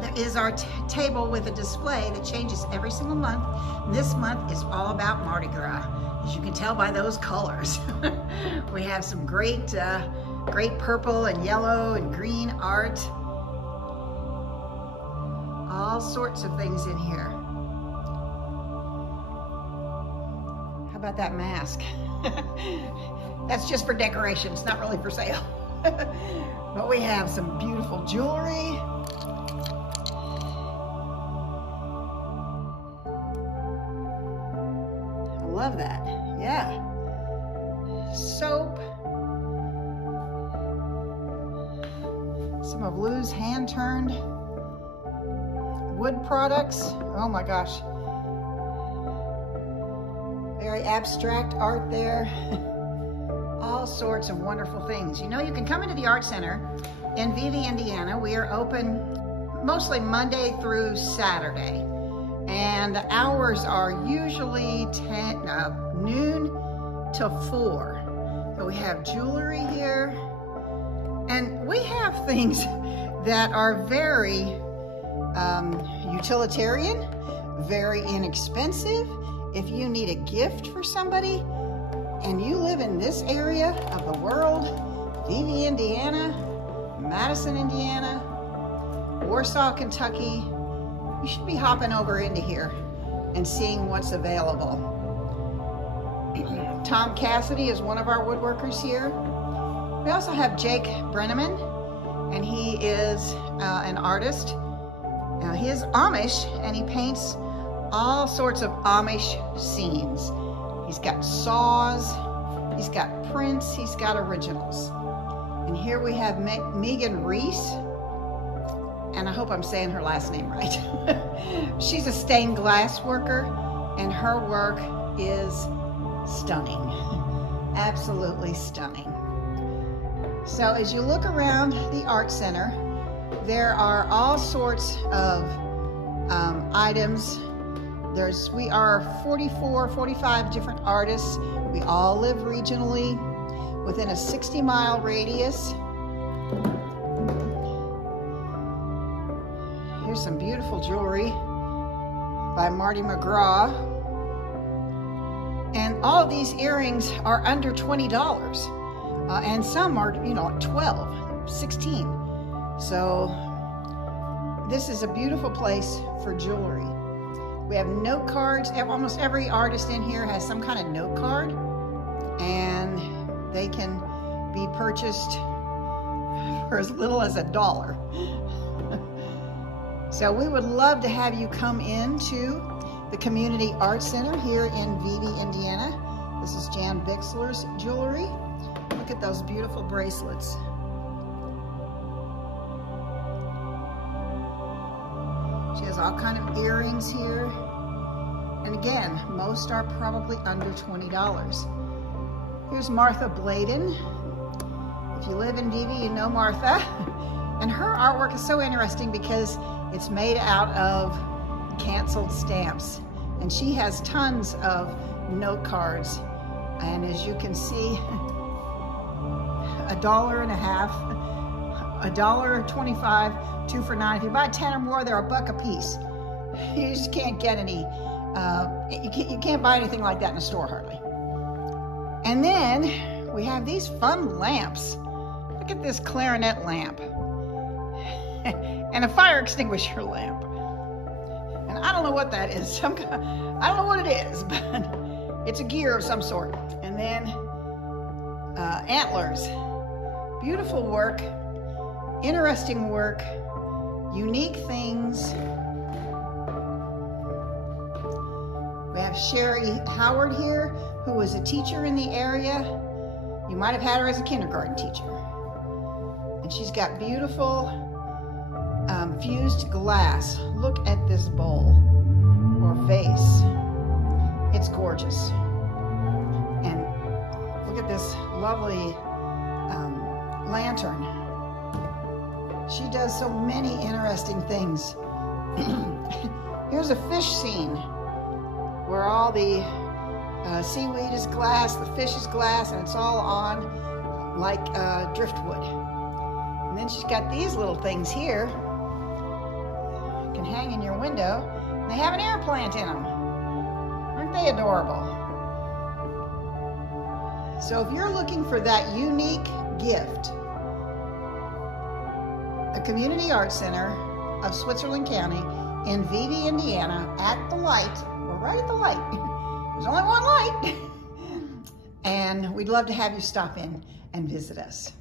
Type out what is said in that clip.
there is our table with a display that changes every single month. This month is all about Mardi Gras, as you can tell by those colors. We have some great purple and yellow and green art. All sorts of things in here. How about that mask? That's just for decoration. It's not really for sale. But we have some beautiful jewelry. I love that. Yeah. Soap. Some of Lou's hand-turned wood products. Oh my gosh. Very abstract art there. All sorts of wonderful things. You know, you can come into the Art Center in Vevay, Indiana. We are open mostly Monday through Saturday. And the hours are usually noon till 4. So we have jewelry here. And we have things that are very utilitarian, very inexpensive. If you need a gift for somebody and you live in this area of the world, Vevay, Indiana, Madison, Indiana, Warsaw, Kentucky, you should be hopping over into here and seeing what's available. Tom Cassidy is one of our woodworkers here. We also have Jake Brenneman, and he is an artist. Now, he is Amish, and he paints all sorts of Amish scenes. He's got saws, he's got prints, he's got originals. And here we have Megan Reese, and I hope I'm saying her last name right. She's a stained glass worker, and her work is stunning. Absolutely stunning. So as you look around the Art Center, there are all sorts of items. We are 45 different artists. We all live regionally within a 60-mile radius. Here's some beautiful jewelry by Marty McGraw. And all of these earrings are under $20. And some are, you know, 12, 16. So this is a beautiful place for jewelry. We have note cards. Almost every artist in here has some kind of note card, and they can be purchased for as little as $1. So we would love to have you come into the Community Art Center here in Vevay, Indiana. This is Jan Bixler's jewelry. Look at those beautiful bracelets. She has all kind of earrings here. And again, most are probably under $20. Here's Martha Bladen. If you live in Vevay, you know Martha. And her artwork is so interesting because it's made out of canceled stamps. And she has tons of note cards. And as you can see, $1.50, $1.25, 2 for $9. If you buy 10 or more, they're $1 a piece. You just can't get any, you can't buy anything like that in a store hardly. And then we have these fun lamps. Look at this clarinet lamp. And a fire extinguisher lamp. And I don't know what that is. I don't know what it is, but it's a gear of some sort. And then antlers. Beautiful work, interesting work, unique things. We have Sherry Howard here, who was a teacher in the area. You might have had her as a kindergarten teacher. And she's got beautiful fused glass. Look at this bowl or vase. It's gorgeous. And look at this lovely lantern. She does so many interesting things. Here's a fish scene where all the seaweed is glass, the fish is glass, and it's all on like driftwood. And then she's got these little things here can hang in your window. They have an air plant in them. Aren't they adorable? So if you're looking for that unique gift, the Community Arts Center of Switzerland County in Vevay, Indiana, at the light, we're right at the light. There's only one light. And we'd love to have you stop in and visit us.